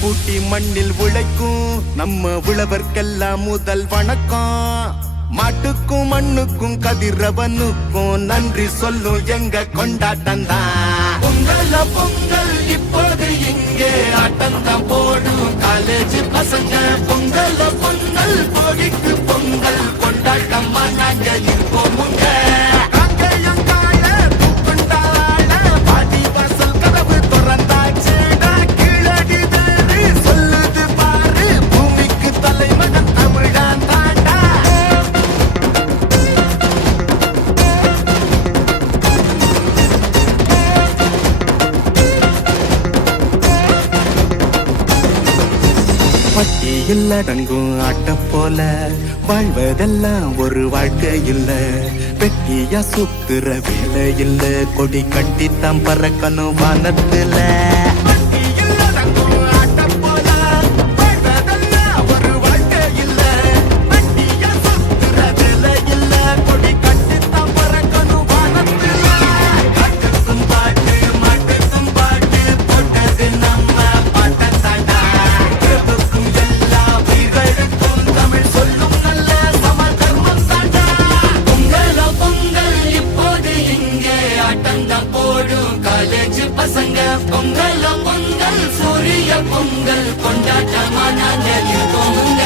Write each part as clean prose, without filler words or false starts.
பூட்டி மண்ணில் உழைக்கும் நம்ம உழவர்க்கெல்லாம் முதல் வணக்கம். மாட்டுக்கும் மண்ணுக்கும் கதிரவனுக்கும் நன்றி சொல்லும் எங்க கொண்டாட்டம் தான். பொங்கல் பொங்கல் இப்போது இங்கே ஆட்டம் தான் போடும் காலேஜ் பசங்க. பொங்கல் பொங்கல் போகிக்கு பொங்கல் கொண்டாட்டமா நாங்க இருப்போம். பட்டியில் அடங்கும் ஆட்ட போல வாழ்வதெல்லாம் ஒரு வாழ்க்கை இல்ல. வெட்டியா சுத்துற வேலை இல்ல, கொடி கட்டித்தான் பறக்கணும் வானத்துல. பசங்க பொங்கல் பொங்கல் சூரிய பொங்கல் கொண்டாட்டமா நாங்க இருக்கோங்க.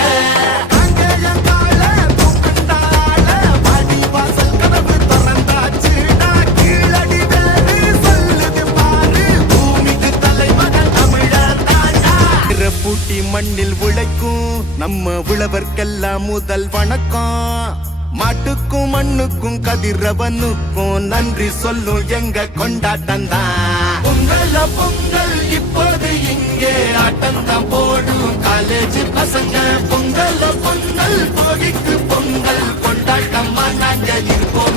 பூட்டி மண்ணில் உழைக்கும் நம்ம உழவர்க்கெல்லாம் முதல் வணக்கம். மாட்டுக்கும் மண்ணுக்கும் கதிரவனுக்கும் நன்றி சொல்லும் எங்க கொண்டாட்டம் தான். பொங்கல் பொங்கல் இப்போது இங்கே ஆட்டம் தான் போடும் காலேஜ் பசங்க. பொங்கல் பொங்கல் போகிக்கு பொங்கல் கொண்டாட்டமா நாங்க இருப்போம்.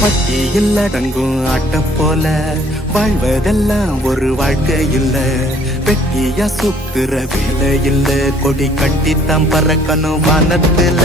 பட்டியில் அடங்கும் ஆட்ட போல வாழ்வதெல்லாம் ஒரு வாழ்க்கை இல்ல. வெட்டியா சுத்துற வேலை இல்ல, கொடி கட்டித்தான் பறக்கணும் வானத்துல.